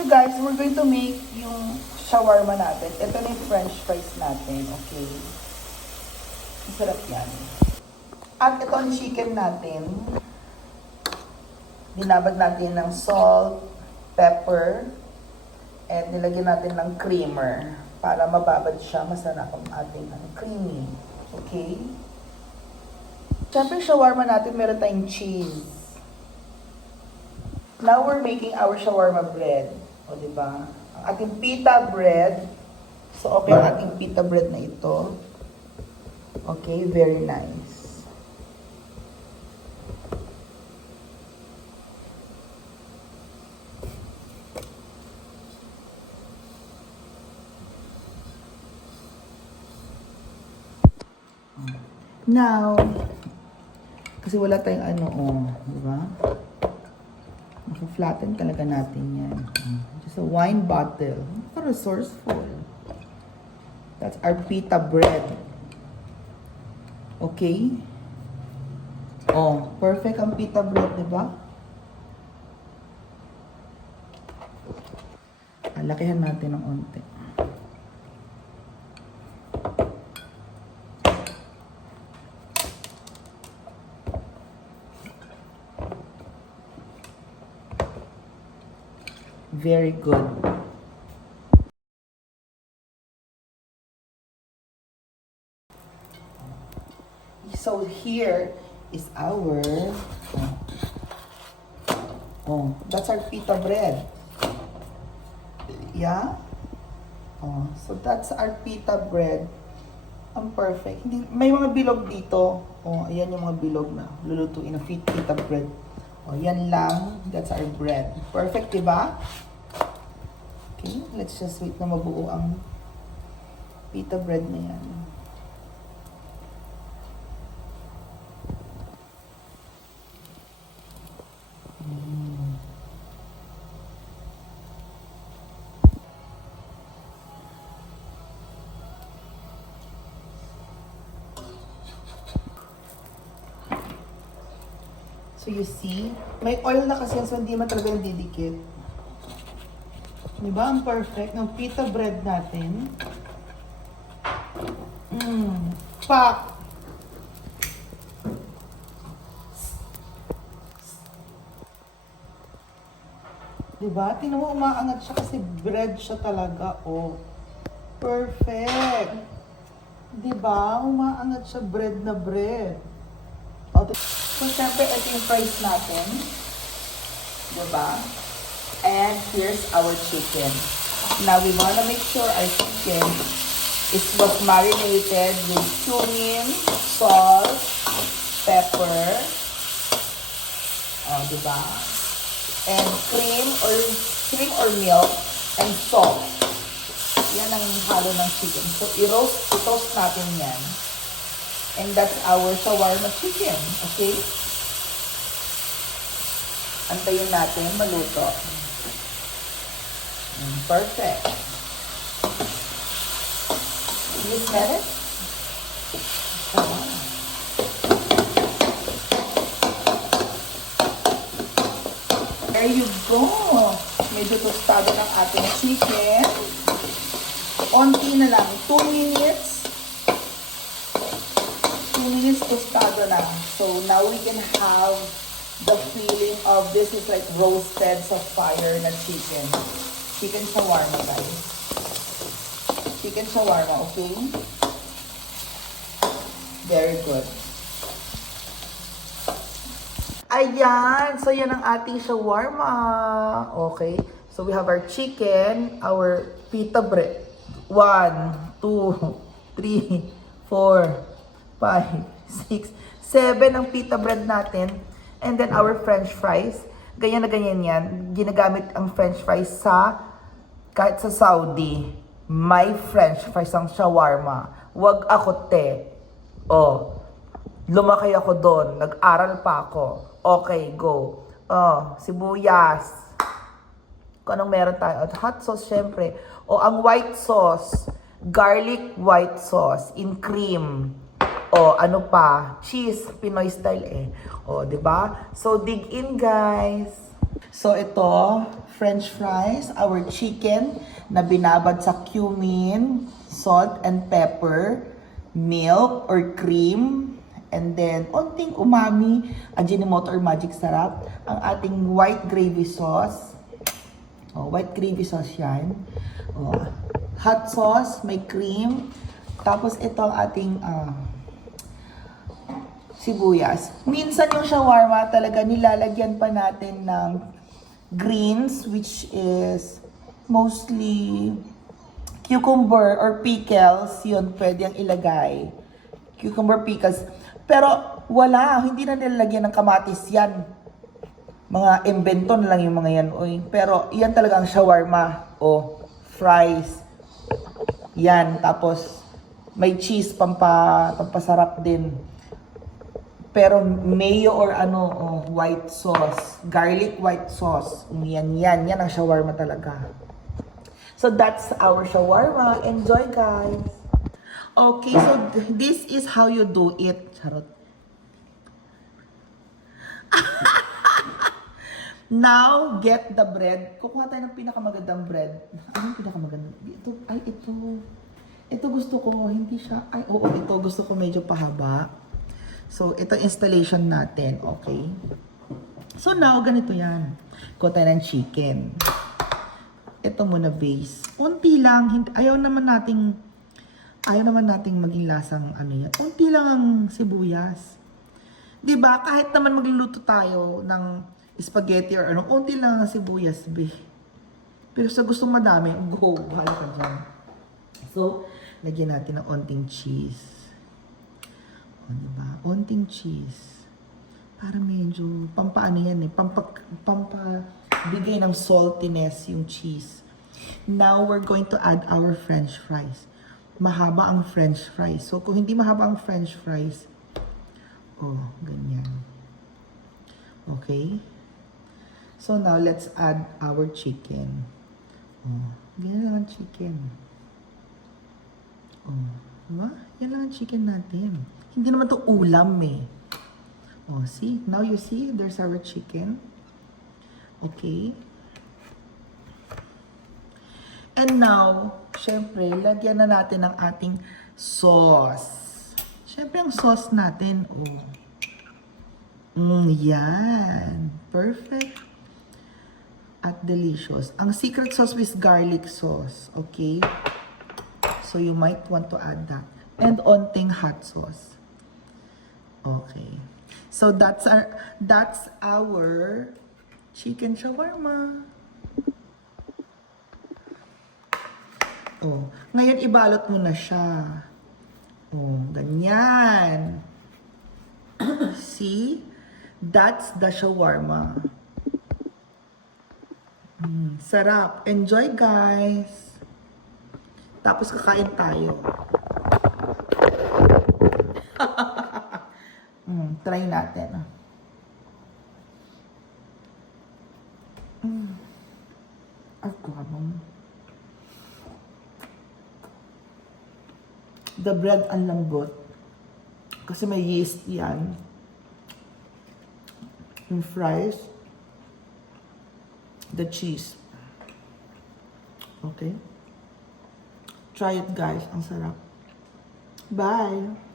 So guys, we're going to make yung shawarma natin. Ito na yung french fries natin, okay? Masarap yan. At ito ang chicken natin. Binabad natin ng salt, pepper, and nilagyan natin ng creamer para mababad siya, masarap ang ating creamy. Okay? Siyempre, shawarma natin, meron tayong cheese. Now, we're making our shawarma bread. O, diba? Ang ating pita bread. So, okay ang ating pita bread na ito. Okay, very nice. Now, kasi wala tayong ano, diba? Flatten talaga natin yan. Just a wine bottle. Resourceful. That's our pita bread. Okay? Oh, perfect ang pita bread, diba? Lakihan natin ng onte. Very good. So here is our, that's our pita bread. Yeah? So that's our pita bread. Ang perfect. Hindi, may mga bilog dito. Ayan yung mga bilog na lulutuin na pita bread. Yan lang. That's our bread. Perfect, diba? Okay, let's just wait na mabuo ang pita bread na yan. So you see, may oil na kasi so hindi man talaga yung didikit. Diba? Ang perfect ng pita bread natin. Pak! Diba? Tingnan mo, umaangat siya kasi bread siya talaga. Perfect! Diba? Umaangat siya bread na bread. So, syempre, ito yung fries natin. Diba? And here's our chicken. Now, we want to make sure our chicken was marinated with cumin, salt, pepper, diba? And cream or milk, and salt. Yan ang halo ng chicken. So, i-toast natin yan. And that's our shawarma chicken. Okay? Antayin natin maluto. Perfect. You smell it? There you go. Medyo tostado ng ating chicken. Onti na lang. 2 minutes. 2 minutes tostado na. So now we can have the feeling of this is like roasted sa fire na chicken. Chicken shawarma, guys. Chicken shawarma, okay? Very good. Ayan! So, yan ang ating shawarma. Okay. So, we have our chicken, our pita bread. 1, 2, 3, 4, 5, 6, 7 ang pita bread natin. And then, our french fries. Ganyan na ganyan yan. Ginagamit ang french fries kahit sa Saudi, may french fries ang shawarma. Wag ako, te. Lumaki ako doon. Nag-aral pa ako. Okay, go. Sibuyas. Kung anong meron tayo. At hot sauce, syempre. Ang white sauce. Garlic white sauce in cream. Ano pa? Cheese. Pinoy style eh. Diba? So, dig in, guys. So ito, French fries, our chicken na binabad sa cumin, salt and pepper, milk or cream, and then onting umami, Ajinomoto or magic sarap, ang ating white gravy sauce. Oh, white gravy sauce yan. Oh, hot sauce, may cream. Tapos ito ang ating sibuyas. Minsan yung shawarma talaga nilalagyan pa natin ng greens, which is mostly cucumber or pickles. Yun, pwede ang ilagay. Cucumber pickles. Pero wala, hindi na nilalagyan ng kamatis yan. Mga invento na lang yung mga yan. Oy. Pero yan talaga ang shawarma. O, fries. Yan, tapos may cheese pampasarap din. Pero mayo or white sauce, garlic white sauce. Yan ang shawarma talaga. So that's our shawarma. Enjoy, guys. Okay, so this is how you do it. Charot. Now, get the bread. Kukuha tayo ng pinakamagandang bread. Ano yung pinakamagandang? Ito, ay, ito. Ito gusto ko, hindi siya, ay, oo, ito gusto ko medyo pahaba. So, ito installation natin, okay? So, now, ganito yan. Kuha tayo ng chicken. Ito muna base. Unti lang, hindi, ayaw naman nating maging lasang ano yan. Unti lang ang sibuyas. Diba? Kahit naman magluluto tayo ng spaghetti or ano, unti lang ang sibuyas, be. Pero sa gusto madami, go, bahala ka dyan. So, lagyan natin ng onting cheese. O, diba? Onting cheese. Para medyo, pampaano yan eh, pampabigay ng saltiness yung cheese. Now, we're going to add our french fries. Mahaba ang french fries. So, kung hindi mahaba ang french fries, oh, ganyan. Okay? So, now, let's add our chicken. Oh, ganyan lang ang chicken. Oh, diba? Yan lang ang chicken natin. Hindi naman to ulam eh. Oh, see? Now you see, there's our chicken. Okay. And now, syempre, lagyan na natin ng ating sauce. Syempre, ang sauce natin, oh. Yan. Perfect. At delicious. Ang secret sauce is garlic sauce. Okay? So, you might want to add that. And onting hot sauce. Okay. So, that's our chicken shawarma. Oh. Ngayon, ibalot mo na siya. Oh, ganyan. See? That's the shawarma. Sarap. Enjoy, guys. Tapos kakain tayo. Try natin. Ay, kabang. The bread ang lambot. Kasi may yeast yan. Yung fries. The cheese. Okay? Try it, guys. Ang sarap. Bye!